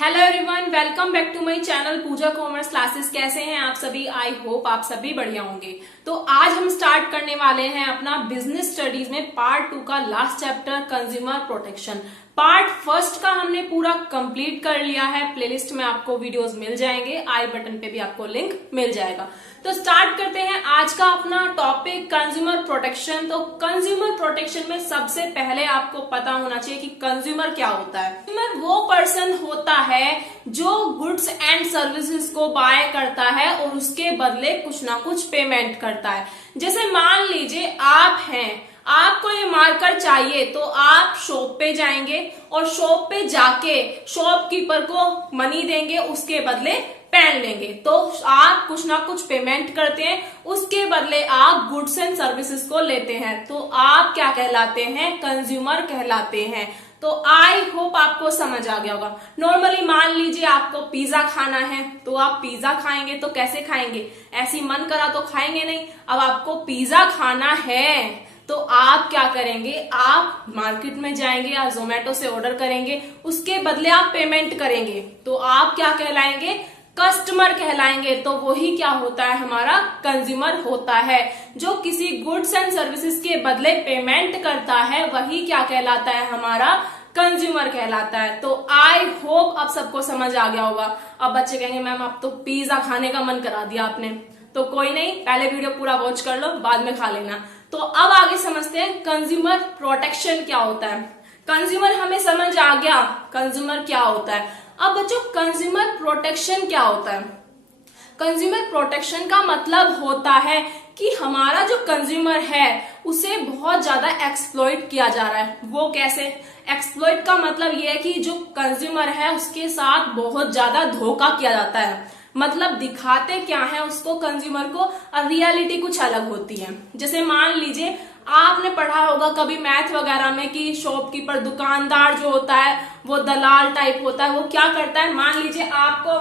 Hello everyone, welcome back to my channel Pooja commerce classes. कैसे हैं आप सभी? आई होप आप सभी बढ़िया होंगे। तो आज हम स्टार्ट करने वाले हैं अपना बिजनेस स्टडीज में पार्ट 2 का last chapter consumer protection. Part first का हमने पूरा कंप्लीट कर लिया है। प्लेलिस्ट में आपको वीडियोस मिल जाएंगे, आई बटन पे भी आपको लिंक मिल जाएगा। तो स्टार्ट करते हैं आज का अपना टॉपिक कंज्यूमर प्रोटेक्शन। तो कंज्यूमर प्रोटेक्शन में सबसे पहले आपको पता होना चाहिए कि कंज्यूमर क्या होता है। कंज्यूमर वो पर्सन होता है जो गुड्स एंड सर्विसेज को बाय करता है और उसके बदले कुछ ना कुछ पेमेंट करता है। जैसे मान लीजिए आप हैं, आपको ये मार्कर चाहिए तो आप शॉप पे जाएंगे और शॉप पे जाके शॉपकीपर को मनी देंगे, उसके बदले पेन लेंगे। तो आप कुछ ना कुछ पेमेंट करते हैं, उसके बदले आप गुड्स एंड सर्विसेज को लेते हैं। तो आप क्या कहलाते हैं? कंज्यूमर कहलाते हैं। तो आई होप आपको समझ आ गया होगा। नॉर्मली मान लीजिए आपको पिज्जा खाना है तो आप पिज्जा खाएंगे, तो कैसे खाएंगे? ऐसी मन करा तो खाएंगे नहीं। अब आपको पिज्जा खाना है तो आप क्या करेंगे? आप मार्केट में जाएंगे या जोमेटो से ऑर्डर करेंगे, उसके बदले आप पेमेंट करेंगे। तो आप क्या कहलाएंगे? कस्टमर कहलाएंगे। तो वही क्या होता है? हमारा कंज्यूमर होता है। जो किसी गुड्स एंड सर्विसेज के बदले पेमेंट करता है वही क्या कहलाता है? हमारा कंज्यूमर कहलाता है। तो आई होप अब सबको समझ आ गया होगा। अब बच्चे कहेंगे मैम आप तो पिज्जा खाने का मन करा दिया आपने। तो कोई नहीं, पहले वीडियो पूरा वॉच कर लो, बाद में खा लेना। तो अब आगे समझते हैं कंज्यूमर प्रोटेक्शन क्या होता है। कंज्यूमर हमें समझ आ गया, कंज्यूमर क्या होता है। अब बच्चों कंज्यूमर प्रोटेक्शन क्या होता है? कंज्यूमर प्रोटेक्शन का मतलब होता है कि हमारा जो कंज्यूमर है उसे बहुत ज्यादा एक्सप्लॉइट किया जा रहा है। वो कैसे? एक्सप्लॉइट का मतलब ये है कि जो कंज्यूमर है उसके साथ बहुत ज्यादा धोखा किया जाता है। मतलब दिखाते क्या है उसको कंज्यूमर को, और रियलिटी कुछ अलग होती है। जैसे मान लीजिए आपने पढ़ा होगा कभी मैथ वगैरह में कि शॉपकीपर, दुकानदार जो होता है वो दलाल टाइप होता है। वो क्या करता है? मान लीजिए आपको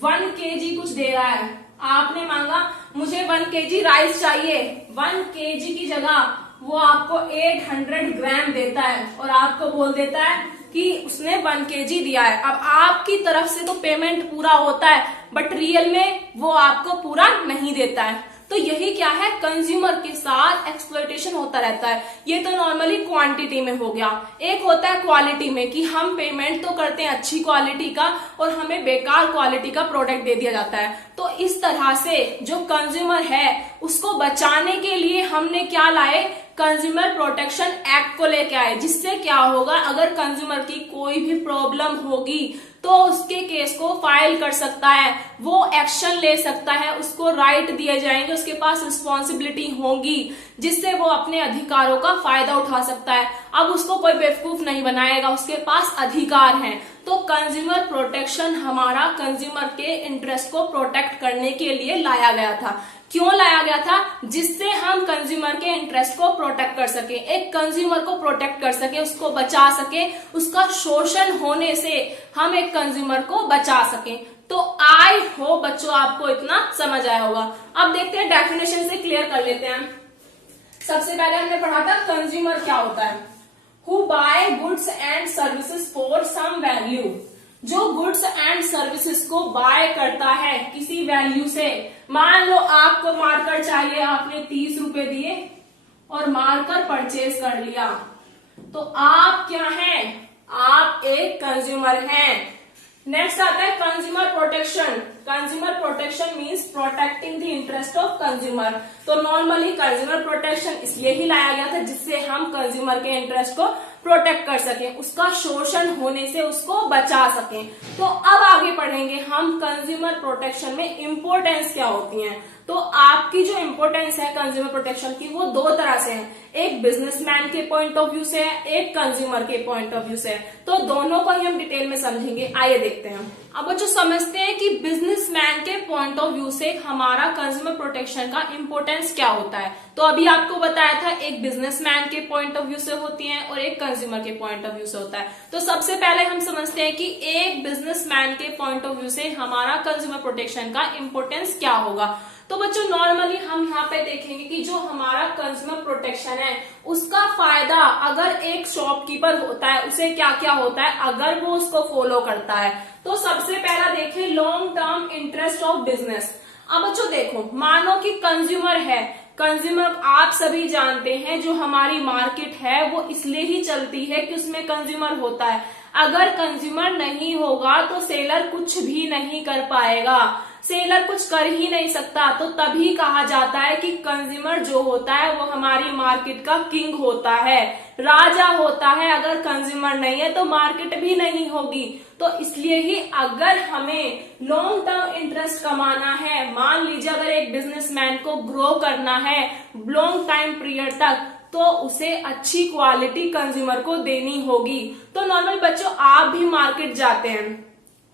1 kg कुछ दे रहा है, आपने मांगा मुझे 1 kg राइस चाहिए। 1 kg की जगह वो आपको 800 ग्राम देता है और आपको बोल देता है कि उसने 1 kg दिया है। अब आपकी तरफ से तो पेमेंट पूरा होता है, बट रियल में वो आपको पूरा नहीं देता है। तो यही क्या है? कंज्यूमर के साथ एक्सप्लॉयटेशन होता रहता है। ये तो नॉर्मली क्वांटिटी में हो गया। एक होता है क्वालिटी में कि हम पेमेंट तो करते हैं अच्छी क्वालिटी का और हमें बेकार क्वालिटी का प्रोडक्ट दे दिया जाता है। तो इस तरह से जो कंज्यूमर है उसको बचाने के लिए हमने क्या लाए? कंज्यूमर प्रोटेक्शन एक्ट को लेके आए। जिससे क्या होगा, अगर कंज्यूमर की कोई भी प्रॉब्लम होगी तो उसके केस को फाइल कर सकता है, वो एक्शन ले सकता है, उसको राइट दिए जाएंगे, उसके पास रिस्पॉन्सिबिलिटी होगी जिससे वो अपने अधिकारों का फायदा उठा सकता है। अब उसको कोई बेवकूफ नहीं बनाएगा, उसके पास अधिकार हैं। तो कंज्यूमर प्रोटेक्शन हमारा कंज्यूमर के इंटरेस्ट को प्रोटेक्ट करने के लिए लाया गया था। क्यों लाया गया था? जिससे हम कंज्यूमर के इंटरेस्ट को प्रोटेक्ट कर सके, एक कंज्यूमर को प्रोटेक्ट कर सके, उसको बचा सके, उसका शोषण होने से हम एक कंज्यूमर को बचा सके। तो आई होप बच्चों आपको इतना समझ आया होगा। अब देखते हैं डेफिनेशन से क्लियर कर लेते हैं। सबसे पहले हमने पढ़ा था कंज्यूमर क्या होता है। Who buy goods and services for some value. जो गुड्स एंड सर्विसेज को बाय करता है किसी वैल्यू से। मान लो आपको मार्कर चाहिए, आपने 30 रुपए दिए और मार्कर परचेज कर लिया, तो आप क्या हैं? आप एक कंज्यूमर हैं। नेक्स्ट आता है consumer protection. Consumer protection means protecting the interest of consumer. तो नॉर्मली कंज्यूमर प्रोटेक्शन इसलिए ही लाया गया था जिससे हम कंज्यूमर के इंटरेस्ट को प्रोटेक्ट कर सकें, उसका शोषण होने से उसको बचा सकें। तो अब आगे पढ़ेंगे हम कंज्यूमर प्रोटेक्शन में इम्पोर्टेंस क्या होती है। तो आपकी जो इम्पोर्टेंस है कंज्यूमर प्रोटेक्शन की वो 2 तरह से है, एक बिजनेसमैन के पॉइंट ऑफ व्यू से है, एक कंज्यूमर के पॉइंट ऑफ व्यू से है। तो दोनों को ही हम डिटेल में समझेंगे। आइए देखते हैं। अब बच्चों समझते हैं कि बिजनेसमैन के पॉइंट ऑफ व्यू से हमारा कंज्यूमर प्रोटेक्शन का इम्पोर्टेंस क्या होता है। तो अभी आपको बताया था एक बिजनेसमैन के पॉइंट ऑफ व्यू से होती है और एक कंज्यूमर के पॉइंट ऑफ व्यू से होता है। तो सबसे पहले हम समझते हैं कि एक बिजनेसमैन के पॉइंट ऑफ व्यू से हमारा कंज्यूमर प्रोटेक्शन का इम्पोर्टेंस क्या होगा। तो बच्चों नॉर्मली हम यहाँ पे देखेंगे कि जो हमारा कंज्यूमर प्रोटेक्शन है उसका फायदा अगर एक शॉपकीपर होता है उसे क्या क्या होता है, अगर वो उसको फॉलो करता है तो सबसे पहला देखें long term interest of business. अब बच्चों देखो, मानो कि कंज्यूमर है, कंज्यूमर आप सभी जानते हैं जो हमारी मार्केट है वो इसलिए ही चलती है कि उसमें कंज्यूमर होता है। अगर कंज्यूमर नहीं होगा तो सेलर कुछ भी नहीं कर पाएगा, सेलर कुछ कर ही नहीं सकता। तो तभी कहा जाता है कि कंज्यूमर जो होता है वो हमारी मार्केट का किंग होता है, राजा होता है। अगर कंज्यूमर नहीं है तो मार्केट भी नहीं होगी। तो इसलिए ही अगर हमें लॉन्ग टर्म इंटरेस्ट कमाना है, मान लीजिए अगर एक बिजनेसमैन को ग्रो करना है लॉन्ग टाइम पीरियड तक, तो उसे अच्छी क्वालिटी कंज्यूमर को देनी होगी। तो नॉर्मल बच्चों आप भी मार्केट जाते हैं,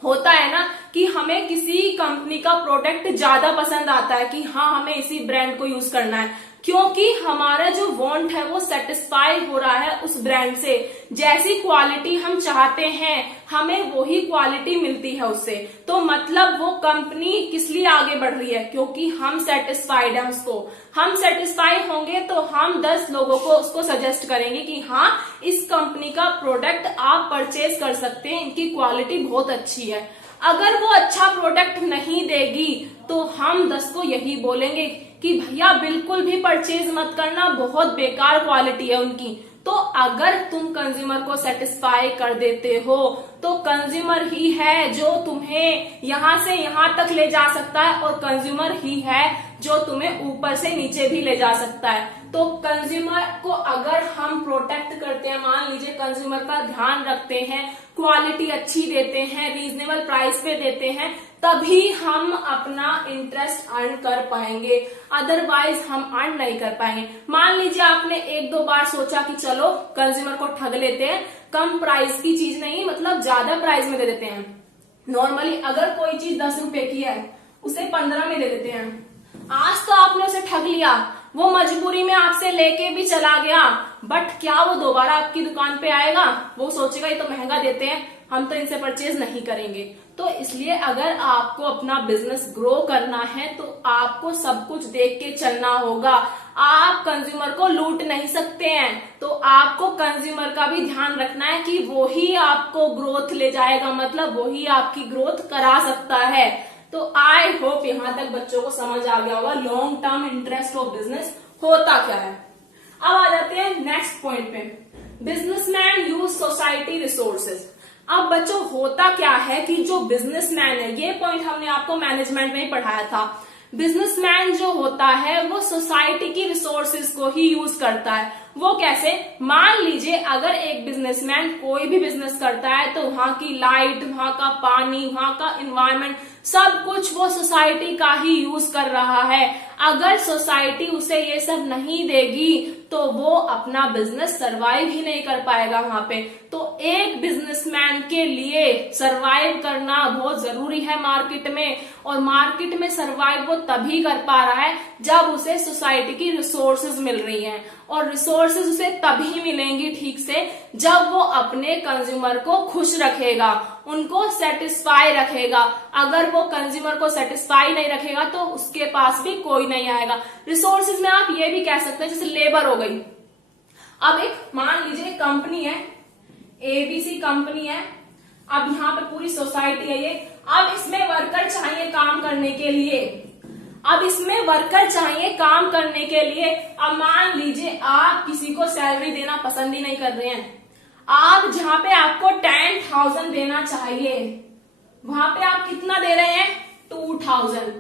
होता है ना कि हमें किसी कंपनी का प्रोडक्ट ज्यादा पसंद आता है कि हाँ हमें इसी ब्रांड को यूज करना है, क्योंकि हमारा जो वांट है वो सेटिस्फाई हो रहा है उस ब्रांड से। जैसी क्वालिटी हम चाहते हैं हमें वही क्वालिटी मिलती है उससे। तो मतलब वो कंपनी किस लिए आगे बढ़ रही है, क्योंकि हम सेटिस्फाइड हैं उसको। हम सेटिस्फाई होंगे तो हम 10 लोगों को उसको सजेस्ट करेंगे कि हाँ इस कंपनी का प्रोडक्ट आप परचेज कर सकते हैं, इनकी क्वालिटी बहुत अच्छी है। अगर वो अच्छा प्रोडक्ट नहीं देगी तो हम 10 को यही बोलेंगे कि भैया बिल्कुल भी परचेज मत करना, बहुत बेकार क्वालिटी है उनकी। तो अगर तुम कंज्यूमर को सेटिस्फाई कर देते हो तो कंज्यूमर ही है जो तुम्हें यहां से यहां तक ले जा सकता है, और कंज्यूमर ही है जो तुम्हें ऊपर से नीचे भी ले जा सकता है। तो कंज्यूमर को अगर हम प्रोटेक्ट करते हैं, मान लीजिए कंज्यूमर का ध्यान रखते हैं, क्वालिटी अच्छी देते हैं, रीजनेबल प्राइस पे देते हैं, तभी हम अपना इंटरेस्ट अर्न कर पाएंगे, अदरवाइज हम अर्न नहीं कर पाएंगे। मान लीजिए आपने 1-2 बार सोचा कि चलो कंज्यूमर को ठग लेते हैं, कम प्राइस की चीज नहीं मतलब ज्यादा प्राइस में दे देते हैं। नॉर्मली अगर कोई चीज 10 रुपए की है उसे 15 में दे देते हैं। आज तो आपने उसे ठग लिया, वो मजबूरी में आपसे लेके भी चला गया, बट क्या वो दोबारा आपकी दुकान पे आएगा? वो सोचेगा ये तो महंगा देते हैं, हम तो इनसे परचेज नहीं करेंगे। तो इसलिए अगर आपको अपना बिजनेस ग्रो करना है तो आपको सब कुछ देख के चलना होगा। आप कंज्यूमर को लूट नहीं सकते हैं, तो आपको कंज्यूमर का भी ध्यान रखना है कि वो ही आपको ग्रोथ ले जाएगा, मतलब वो ही आपकी ग्रोथ करा सकता है। तो आई होप यहां तक बच्चों को समझ आ गया होगा long term interest of business होता क्या है। अब आ जाते हैं नेक्स्ट पॉइंट पे, बिजनेसमैन यूज सोसाइटी रिसोर्सेज। अब बच्चों होता क्या है कि जो बिजनेसमैन है, ये पॉइंट हमने आपको मैनेजमेंट में ही पढ़ाया था, बिजनेसमैन जो होता है वो सोसाइटी की रिसोर्सेज को ही यूज करता है। वो कैसे? मान लीजिए अगर एक बिजनेसमैन कोई भी बिजनेस करता है तो वहां की लाइट, वहां का पानी, वहां का एनवायरनमेंट, सब कुछ वो सोसाइटी का ही यूज कर रहा है। अगर सोसाइटी उसे ये सब नहीं देगी तो वो अपना बिजनेस सरवाइव ही नहीं कर पाएगा वहां पे। तो एक बिजनेसमैन के लिए सरवाइव करना बहुत जरूरी है मार्केट में, और मार्केट में सरवाइव वो तभी कर पा रहा है जब उसे सोसाइटी की रिसोर्सेज मिल रही हैं, और रिसोर्सेज उसे तभी मिलेंगी ठीक से जब वो अपने कंज्यूमर को खुश रखेगा, उनको सेटिस्फाई रखेगा। अगर वो कंज्यूमर को सेटिस्फाई नहीं रखेगा तो उसके पास भी कोई नहीं आएगा। रिसोर्सेज में आप ये भी कह सकते हैं जैसे लेबर हो गई। अब एक मान लीजिए कंपनी है, एबीसी कंपनी है, अब यहाँ पे पूरी सोसाइटी है ये, अब इसमें वर्कर चाहिए काम करने के लिए, अब इसमें वर्कर चाहिए काम करने के लिए। अब मान लीजिए आप किसी को सैलरी देना पसंद ही नहीं कर रहे हैं, आप जहां पे आपको 10,000 देना चाहिए वहां पे आप कितना दे रहे हैं? 2,000।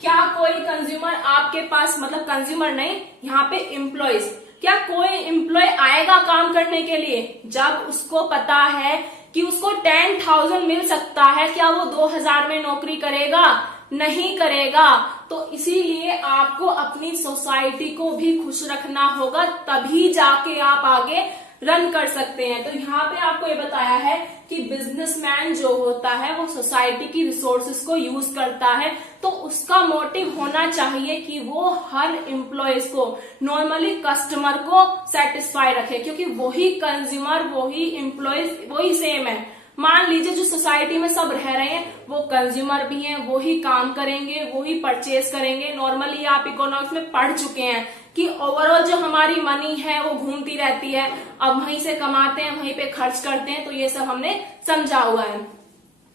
क्या कोई कंज्यूमर आपके पास, मतलब कंज्यूमर नहीं, यहाँ पे एम्प्लॉइज, क्या कोई एम्प्लॉय आएगा काम करने के लिए जब उसको पता है कि उसको 10,000 मिल सकता है? क्या वो 2,000 में नौकरी करेगा? नहीं करेगा। तो इसीलिए आपको अपनी सोसाइटी को भी खुश रखना होगा, तभी जाके आप आगे रन कर सकते हैं। तो यहाँ पे आपको ये बताया है कि बिजनेसमैन जो होता है वो सोसाइटी की रिसोर्सेज को यूज करता है, तो उसका मोटिव होना चाहिए कि वो हर एम्प्लॉयज को, नॉर्मली कस्टमर को सेटिस्फाई रखे, क्योंकि वही कंज्यूमर, वही एम्प्लॉयज, वही सेम है। मान लीजिए जो सोसाइटी में सब रह रहे हैं वो कंज्यूमर भी हैं, वो ही काम करेंगे, वो ही परचेज करेंगे। नॉर्मली आप इकोनॉमिक्स में पढ़ चुके हैं कि ओवरऑल जो हमारी मनी है वो घूमती रहती है, अब वहीं से कमाते हैं, वहीं पे खर्च करते हैं, तो ये सब हमने समझा हुआ है।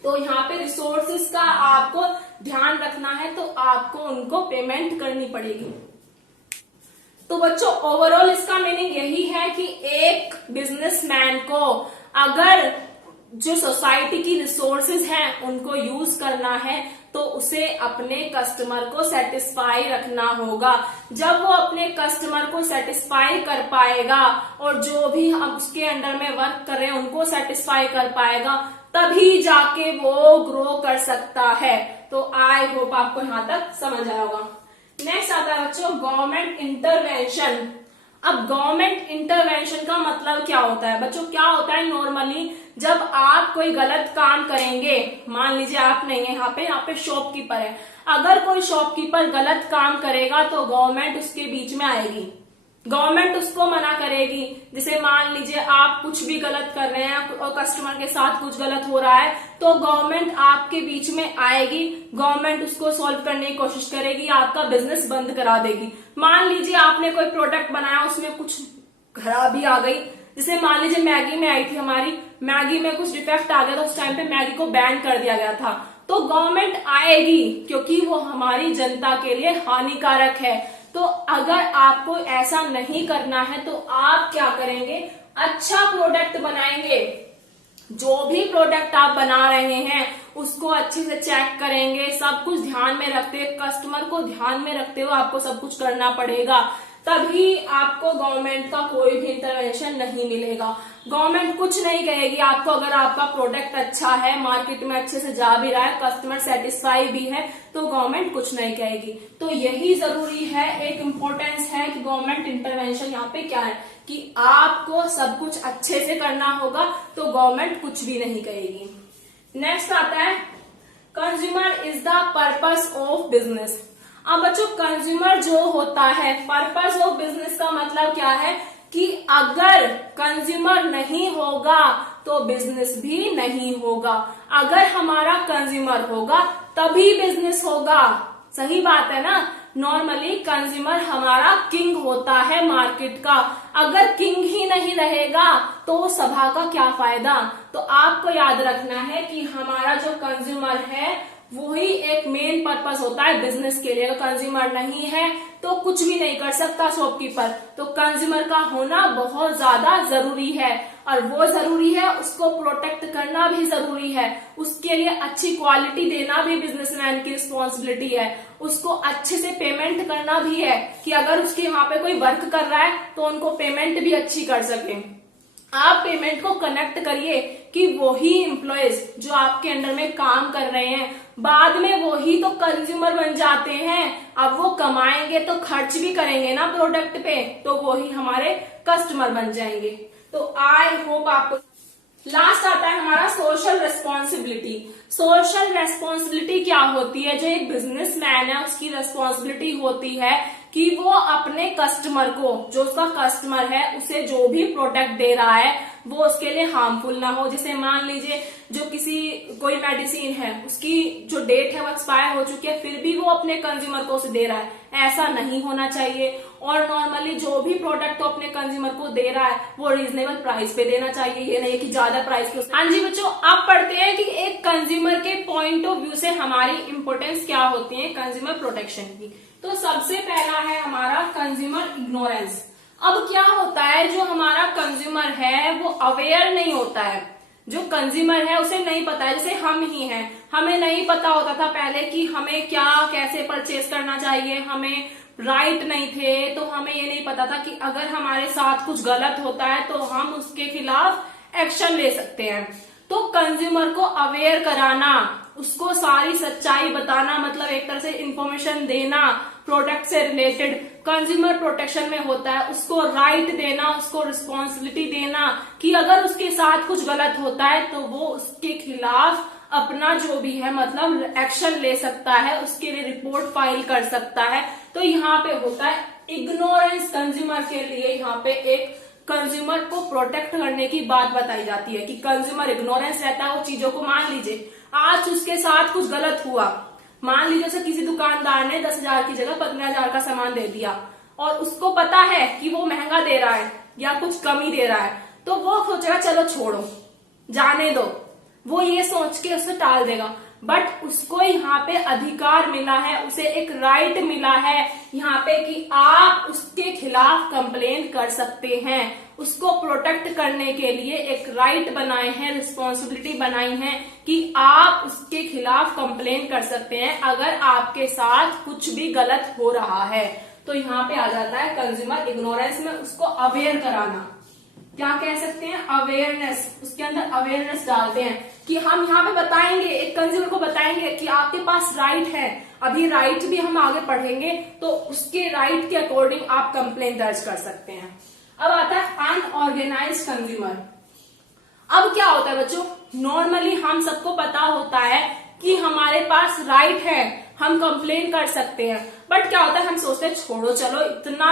तो यहाँ पे रिसोर्सेज का आपको ध्यान रखना है, तो आपको उनको पेमेंट करनी पड़ेगी। तो बच्चों ओवरऑल इसका मीनिंग यही है कि एक बिजनेसमैन को अगर जो सोसाइटी की रिसोर्सेज हैं उनको यूज करना है तो उसे अपने कस्टमर को सेटिस्फाई रखना होगा। जब वो अपने कस्टमर को सेटिस्फाई कर पाएगा और जो भी हम उसके अंडर में वर्क कर रहे हैं उनको सेटिस्फाई कर पाएगा, तभी जाके वो ग्रो कर सकता है। तो आई होप आपको यहां तक समझ आया होगा। नेक्स्ट आता है बच्चों गवर्नमेंट इंटरवेंशन। अब गवर्नमेंट इंटरवेंशन का मतलब क्या होता है बच्चों? क्या होता है नॉर्मली जब आप कोई गलत काम करेंगे, मान लीजिए आप नहीं है यहाँ पे शॉपकीपर है, अगर कोई शॉपकीपर गलत काम करेगा तो गवर्नमेंट उसके बीच में आएगी, गवर्नमेंट उसको मना करेगी। जैसे मान लीजिए आप कुछ भी गलत कर रहे हैं और कस्टमर के साथ कुछ गलत हो रहा है तो गवर्नमेंट आपके बीच में आएगी, गवर्नमेंट उसको सॉल्व करने की कोशिश करेगी, आपका बिजनेस बंद करा देगी। मान लीजिए आपने कोई प्रोडक्ट बनाया उसमें कुछ खराबी आ गई, जैसे मान लीजिए मैगी में आई थी, हमारी मैगी में कुछ डिफेक्ट आ गया था, उस टाइम पे मैगी को बैन कर दिया गया था, तो गवर्नमेंट आएगी क्योंकि वो हमारी जनता के लिए हानिकारक है। तो अगर आपको ऐसा नहीं करना है तो आप क्या करेंगे? अच्छा प्रोडक्ट बनाएंगे। जो भी प्रोडक्ट आप बना रहे हैं उसको अच्छे से चेक करेंगे, सब कुछ ध्यान में रखते हुए, कस्टमर को ध्यान में रखते हुए आपको सब कुछ करना पड़ेगा, तभी आपको गवर्नमेंट का कोई भी इंटरवेंशन नहीं मिलेगा। गवर्नमेंट कुछ नहीं कहेगी आपको अगर आपका प्रोडक्ट अच्छा है, मार्केट में अच्छे से जा भी रहा है, कस्टमर सेटिस्फाई भी है, तो गवर्नमेंट कुछ नहीं कहेगी। तो यही जरूरी है, एक इम्पोर्टेंस है कि गवर्नमेंट इंटरवेंशन यहाँ पे क्या है कि आपको सब कुछ अच्छे से करना होगा, तो गवर्नमेंट कुछ भी नहीं कहेगी। नेक्स्ट आता है consumer is the purpose of business. अब बच्चों कंज्यूमर जो होता है, पर्पस ऑफ बिजनेस का मतलब क्या है कि अगर कंज्यूमर नहीं होगा तो बिजनेस भी नहीं होगा। अगर हमारा कंज्यूमर होगा तभी बिजनेस होगा। सही बात है ना? नॉर्मली कंज्यूमर हमारा किंग होता है मार्केट का, अगर किंग ही नहीं रहेगा तो सभा का क्या फायदा। तो आपको याद रखना है कि हमारा जो कंज्यूमर है वही एक मेन पर्पस होता है बिजनेस के लिए। अगर कंज्यूमर नहीं है तो कुछ भी नहीं कर सकता शॉपकीपर। तो कंज्यूमर का होना बहुत ज्यादा जरूरी है, और वो जरूरी है, उसको प्रोटेक्ट करना भी जरूरी है, उसके लिए अच्छी क्वालिटी देना भी बिजनेसमैन की रिस्पॉन्सिबिलिटी है, उसको अच्छे से पेमेंट करना भी है कि अगर उसके यहाँ पे कोई वर्क कर रहा है तो उनको पेमेंट भी अच्छी कर सके। आप पेमेंट को कनेक्ट करिए कि वही एम्प्लॉयज जो आपके अंडर में काम कर रहे हैं बाद में वही तो कंज्यूमर बन जाते हैं। अब वो कमाएंगे तो खर्च भी करेंगे ना प्रोडक्ट पे, तो वही हमारे कस्टमर बन जाएंगे। तो आई होप आपको। लास्ट आता है हमारा सोशल रेस्पॉन्सिबिलिटी। सोशल रेस्पॉन्सिबिलिटी क्या होती है? जो एक बिजनेसमैन है उसकी रेस्पॉन्सिबिलिटी होती है कि वो अपने कस्टमर को, जो उसका कस्टमर है, उसे जो भी प्रोडक्ट दे रहा है वो उसके लिए हार्मफुल ना हो। जैसे मान लीजिए जो कोई मेडिसिन है उसकी जो डेट है वो एक्सपायर हो चुकी है, फिर भी वो अपने कंज्यूमर को उसे दे रहा है, ऐसा नहीं होना चाहिए। और नॉर्मली जो भी प्रोडक्ट अपने कंज्यूमर को दे रहा है वो रीजनेबल प्राइस पे देना चाहिए, ये नहीं कि ज्यादा प्राइस पे। हाँ जी बच्चों, अब पढ़ते हैं कि एक कंज्यूमर के पॉइंट ऑफ व्यू से हमारी इंपॉर्टेंस क्या होती है कंज्यूमर प्रोटेक्शन की। तो सबसे पहला है हमारा कंज्यूमर इग्नोरेंस। अब क्या होता है, जो हमारा कंज्यूमर है वो अवेयर नहीं होता है, जो कंज्यूमर है उसे नहीं पता है। जैसे हम ही हैं, हमें नहीं पता होता था पहले कि हमें क्या कैसे परचेज करना चाहिए, हमें राइट नहीं थे, तो हमें ये नहीं पता था कि अगर हमारे साथ कुछ गलत होता है तो हम उसके खिलाफ एक्शन ले सकते हैं। तो कंज्यूमर को अवेयर कराना, उसको सारी सच्चाई बताना, मतलब एक तरह से इंफॉर्मेशन देना प्रोडक्ट से रिलेटेड, कंज्यूमर प्रोटेक्शन में होता है। उसको राइट देना, उसको रिस्पॉन्सिबिलिटी देना कि अगर उसके साथ कुछ गलत होता है तो वो उसके खिलाफ अपना जो भी है मतलब एक्शन ले सकता है, उसके लिए रिपोर्ट फाइल कर सकता है। तो यहाँ पे होता है इग्नोरेंस कंज्यूमर के लिए। यहाँ पे एक कंज्यूमर को प्रोटेक्ट करने की बात बताई जाती है कि कंज्यूमर इग्नोरेंस रहता है वो चीजों को। मान लीजिए आज उसके साथ कुछ गलत हुआ, मान लीजिए उसे किसी दुकानदार ने 10,000 की जगह 15,000 का सामान दे दिया और उसको पता है कि वो महंगा दे रहा है या कुछ कमी दे रहा है, तो वो सोचेगा चलो छोड़ो, जाने दो, वो ये सोच के उसे टाल देगा, बट उसको यहाँ पे अधिकार मिला है, उसे एक राइट मिला है यहाँ पे कि आप उसके खिलाफ कंप्लेन कर सकते हैं। उसको प्रोटेक्ट करने के लिए एक राइट बनाए हैं, रिस्पॉन्सिबिलिटी बनाई है कि आप उसके खिलाफ कंप्लेन कर सकते हैं अगर आपके साथ कुछ भी गलत हो रहा है। तो यहाँ पे आ जाता है कंज्यूमर इग्नोरेंस में उसको अवेयर कराना। क्या कह सकते हैं, अवेयरनेस, उसके अंदर अवेयरनेस डालते हैं कि हम यहाँ पे बताएंगे, एक कंज्यूमर को बताएंगे कि आपके पास राइट है। अभी राइट भी हम आगे पढ़ेंगे, तो उसके राइट के अकॉर्डिंग आप कंप्लेन दर्ज कर सकते हैं। अब आता है अनऑर्गेनाइज्ड कंज्यूमर। अब क्या होता है बच्चों, नॉर्मली हम सबको पता होता है कि हमारे पास राइट है, हम कंप्लेन कर सकते हैं, बट क्या होता है हम सोचते हैं छोड़ो चलो, इतना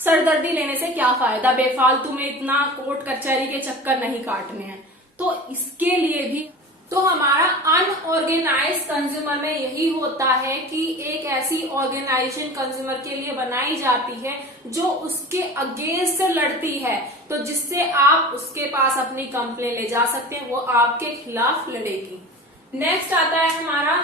सरदर्दी लेने से क्या फायदा, बेफालतू में इतना कोर्ट कचहरी के चक्कर नहीं काटने हैं। तो इसके लिए भी तो हमारा अनऑर्गेनाइज्ड कंज्यूमर में यही होता है कि एक ऐसी ऑर्गेनाइजेशन कंज्यूमर के लिए बनाई जाती है जो उसके अगेंस्ट से लड़ती है, तो जिससे आप उसके पास अपनी कंप्लेन ले जा सकते हैं, वो आपके खिलाफ लड़ेगी। नेक्स्ट आता है हमारा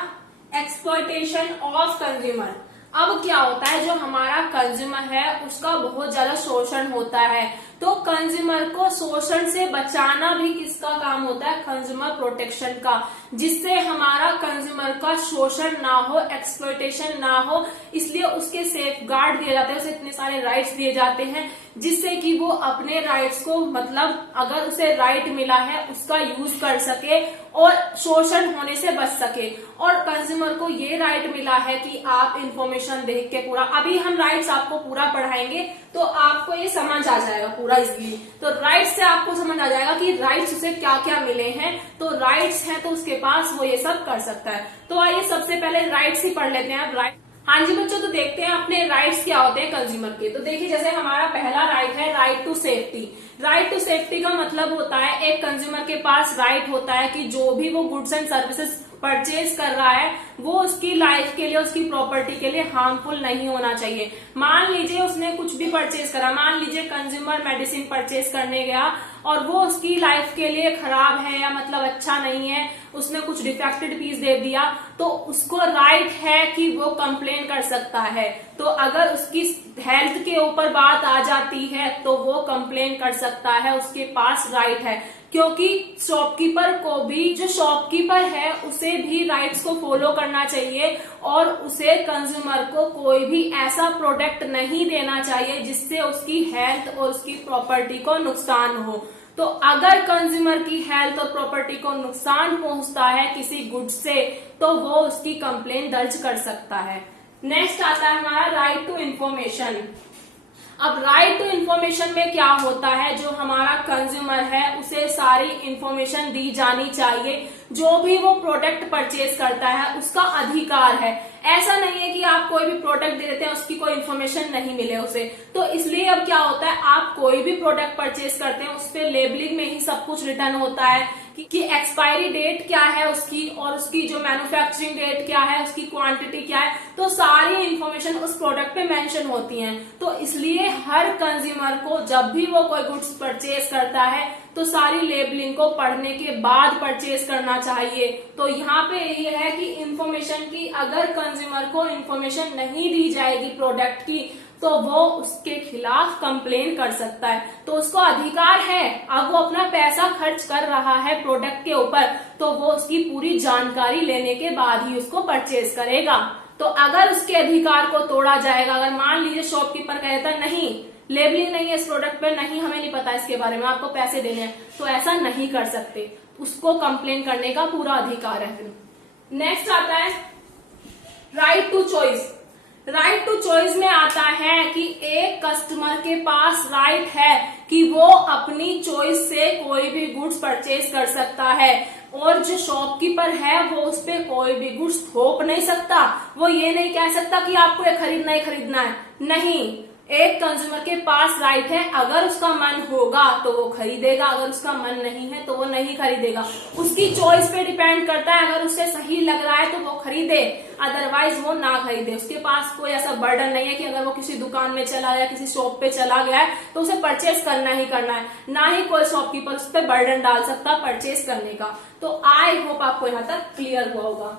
एक्सप्लॉयटेशन ऑफ कंज्यूमर। अब क्या होता है, जो हमारा कंज्यूमर है उसका बहुत ज्यादा शोषण होता है, तो कंज्यूमर को शोषण से बचाना भी किसका काम होता है, कंज्यूमर प्रोटेक्शन का, जिससे हमारा कंज्यूमर का शोषण ना हो, एक्सप्लॉयटेशन ना हो, इसलिए उसके सेफ गार्ड दिए जाते हैं, उसे इतने सारे राइट्स दिए जाते हैं जिससे कि वो अपने राइट्स को, मतलब अगर उसे राइट मिला है उसका यूज कर सके और शोषण होने से बच सके। और कंज्यूमर को ये राइट मिला है कि आप इंफॉर्मेशन देख के पूरा, अभी हम राइट्स आपको पूरा पढ़ाएंगे तो आपको ये समझ आ जाएगा पूरा इजीली। तो राइट्स से आपको समझ आ जाएगा कि राइट्स उसे क्या क्या मिले हैं, तो राइट्स हैं तो उसके पास वो ये सब कर सकता है। तो आइए सबसे पहले राइट्स ही पढ़ लेते हैं। राइट, हाँ जी बच्चों, तो देखते हैं अपने राइट्स क्या होते हैं कंज्यूमर के। तो देखिए जैसे हमारा पहला राइट है right to safety. Right to safety का मतलब होता है एक कंज्यूमर के पास राइट होता है कि जो भी वो गुड्स एंड सर्विसेज परचेज कर रहा है वो उसकी लाइफ के लिए, उसकी प्रॉपर्टी के लिए हार्मफुल नहीं होना चाहिए। मान लीजिए उसने कुछ भी परचेज करा, मान लीजिए कंज्यूमर मेडिसिन परचेज करने गया और वो उसकी लाइफ के लिए खराब है या मतलब अच्छा नहीं है, उसने कुछ डिफेक्टेड पीस दे दिया, तो उसको राइट है कि वो कंप्लेन कर सकता है। तो अगर उसकी हेल्थ के ऊपर बात आ जाती है तो वो कंप्लेन कर सकता है, उसके पास राइट है। क्योंकि शॉपकीपर को भी, जो शॉपकीपर है उसे भी राइट्स को फॉलो करना चाहिए और उसे कंज्यूमर को कोई भी ऐसा प्रोडक्ट नहीं देना चाहिए जिससे उसकी हेल्थ और उसकी प्रॉपर्टी को नुकसान हो। तो अगर कंज्यूमर की हेल्थ और प्रॉपर्टी को नुकसान पहुंचता है किसी गुड्स से, तो वो उसकी कंप्लेन दर्ज कर सकता है। नेक्स्ट आता है हमारा राइट टू इंफॉर्मेशन। अब राइट टू इंफॉर्मेशन में क्या होता है, जो हमारा कंज्यूमर है उसे सारी इंफॉर्मेशन दी जानी चाहिए। जो भी वो प्रोडक्ट परचेज करता है उसका अधिकार है। ऐसा नहीं है कि आप कोई भी प्रोडक्ट दे देते हैं उसकी कोई इन्फॉर्मेशन नहीं मिले उसे। तो इसलिए अब क्या होता है, आप कोई भी प्रोडक्ट परचेज करते हैं उस पर लेबलिंग में ही सब कुछ रिटर्न होता है कि एक्सपायरी डेट क्या है उसकी और उसकी जो मैन्युफैक्चरिंग डेट क्या है, उसकी क्वांटिटी क्या है, तो सारी इंफॉर्मेशन उस प्रोडक्ट पे मेंशन होती हैं। तो इसलिए हर कंज्यूमर को जब भी वो कोई गुड्स परचेज करता है तो सारी लेबलिंग को पढ़ने के बाद परचेज करना चाहिए। तो यहाँ पे ये है कि इंफॉर्मेशन की, अगर कंज्यूमर को इंफॉर्मेशन नहीं दी जाएगी प्रोडक्ट की तो वो उसके खिलाफ कंप्लेन कर सकता है। तो उसको अधिकार है, अब वो अपना पैसा खर्च कर रहा है प्रोडक्ट के ऊपर, तो वो उसकी पूरी जानकारी लेने के बाद ही उसको परचेज करेगा। तो अगर उसके अधिकार को तोड़ा जाएगा, अगर मान लीजिए शॉपकीपर कहता है नहीं लेबलिंग नहीं है इस प्रोडक्ट पे, नहीं हमें नहीं पता इसके बारे में, आपको पैसे देने हैं, तो ऐसा नहीं कर सकते, उसको कंप्लेन करने का पूरा अधिकार है। नेक्स्ट आता है right to choice. Right to choice में आता है कि एक कस्टमर के पास राइट है कि वो अपनी चॉइस से कोई भी गुड्स परचेज कर सकता है और जो शॉपकीपर है वो उस पे कोई भी गुड्स थोप नहीं सकता। वो ये नहीं कह सकता कि आपको ये खरीदना ही खरीदना है, नहीं, एक कंज्यूमर के पास राइट है, अगर उसका मन होगा तो वो खरीदेगा, अगर उसका मन नहीं है तो वो नहीं खरीदेगा। उसकी चॉइस पे डिपेंड करता है, अगर उसे सही लग रहा है तो वो खरीदे, अदरवाइज वो ना खरीदे। उसके पास कोई ऐसा बर्डन नहीं है कि अगर वो किसी दुकान में चला गया, किसी शॉप पे चला गया है तो उसे परचेस करना ही करना है, ना ही कोई शॉपकीपर उस पर बर्डन डाल सकता परचेस करने का। तो आई होप आपको यहाँ तक क्लियर हुआ होगा।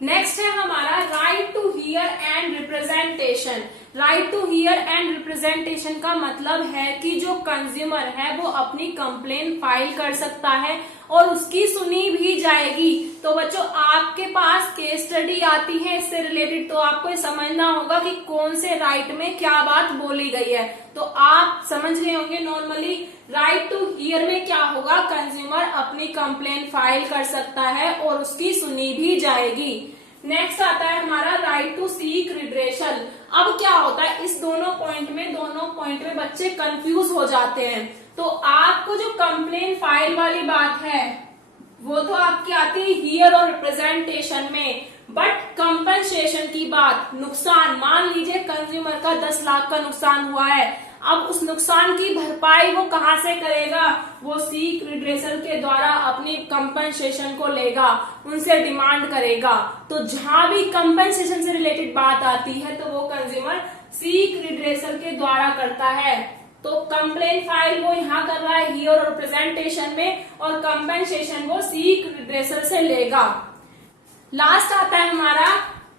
नेक्स्ट है हमारा right to hear and representation. Right to hear and representation का मतलब है कि जो कंज्यूमर है वो अपनी कंप्लेन फाइल कर सकता है और उसकी सुनी भी जाएगी। तो बच्चों आपके पास केस स्टडी आती है इससे रिलेटेड, तो आपको समझना होगा कि कौन से राइट में क्या बात बोली गई है। तो आप समझ गए होंगे नॉर्मली राइट टू हियर में क्या होगा, कंज्यूमर अपनी कंप्लेन फाइल कर सकता है और उसकी सुनी भी जाएगी। नेक्स्ट आता है हमारा राइट टू सीक रिड्रेसल। अब क्या होता है, इस दोनों पॉइंट में बच्चे कंफ्यूज हो जाते हैं। तो आपको जो कंप्लेन फाइल वाली बात है वो तो आपकी आती है हियर और रिप्रेजेंटेशन में, बट कंपनसेशन की बात, नुकसान, मान लीजिए कंज्यूमर का 10 लाख का नुकसान हुआ है, अब उस नुकसान की भरपाई वो कहाँ से करेगा, वो सीक रिड्रेसल के द्वारा अपनी कंपनसेशन को लेगा, उनसे डिमांड करेगा। तो जहां भी कंपनसेशन से रिलेटेड बात आती है तो वो कंज्यूमर सीक रिड्रेसल के द्वारा करता है। तो कंप्लेन फाइल वो यहाँ कर रहा है हियर और रिप्रेजेंटेशन में, और कंपनसेशन वो सीक रिड्रेसल से लेगा। लास्ट आता है हमारा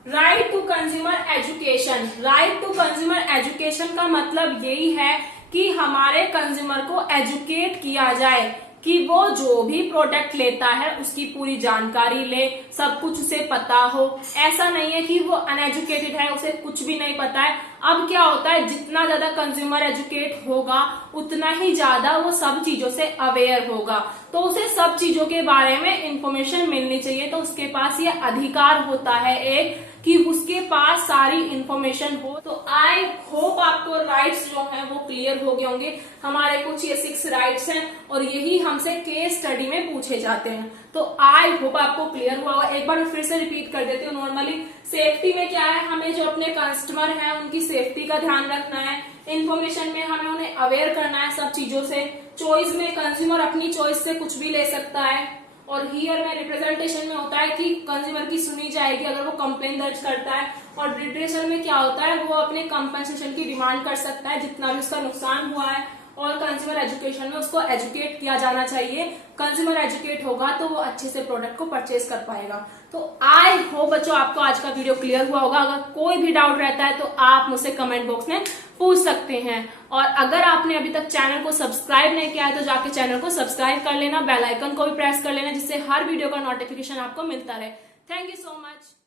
right to consumer education. Right to consumer education का मतलब यही है कि हमारे कंज्यूमर को एजुकेट किया जाए कि वो जो भी प्रोडक्ट लेता है उसकी पूरी जानकारी ले, सब कुछ उसे पता हो। ऐसा नहीं है कि वो अनएजुकेटेड है, उसे कुछ भी नहीं पता है। अब क्या होता है, जितना ज्यादा कंज्यूमर एजुकेट होगा उतना ही ज्यादा वो सब चीजों से अवेयर होगा, तो उसे सब चीजों के बारे में इंफॉर्मेशन मिलनी चाहिए। तो उसके पास ये अधिकार होता है एक कि उसके पास सारी इंफॉर्मेशन हो। तो आई होप आपको राइट्स जो हैं वो क्लियर हो गए होंगे। हमारे कुछ ये 6 राइट्स हैं और यही हमसे केस स्टडी में पूछे जाते हैं। तो आई होप आपको क्लियर हुआ होगा। एक बार फिर से रिपीट कर देती हूँ। नॉर्मली सेफ्टी में क्या है, हमें जो अपने कस्टमर हैं उनकी सेफ्टी का ध्यान रखना है। इन्फॉर्मेशन में हमें उन्हें अवेयर करना है सब चीजों से। चॉइस में कंज्यूमर अपनी चॉइस से कुछ भी ले सकता है। और हियर में रिप्रेजेंटेशन में होता है कि कंज्यूमर की सुनी जाएगी अगर वो कंप्लेन दर्ज करता है। और रिड्रेसल में क्या होता है, वो अपने कंपनसेशन की डिमांड कर सकता है जितना भी उसका नुकसान हुआ है। और कंज्यूमर एजुकेशन में उसको एजुकेट किया जाना चाहिए। कंज्यूमर एजुकेट होगा तो वो अच्छे से प्रोडक्ट को परचेज कर पाएगा। तो आई होप बच्चों आपको आज का वीडियो क्लियर हुआ होगा। अगर कोई भी डाउट रहता है तो आप मुझसे कमेंट बॉक्स में पूछ सकते हैं। और अगर आपने अभी तक चैनल को सब्सक्राइब नहीं किया है तो जाके चैनल को सब्सक्राइब कर लेना, बेल आइकन को भी प्रेस कर लेना, जिससे हर वीडियो का नोटिफिकेशन आपको मिलता रहे। Thank you so much.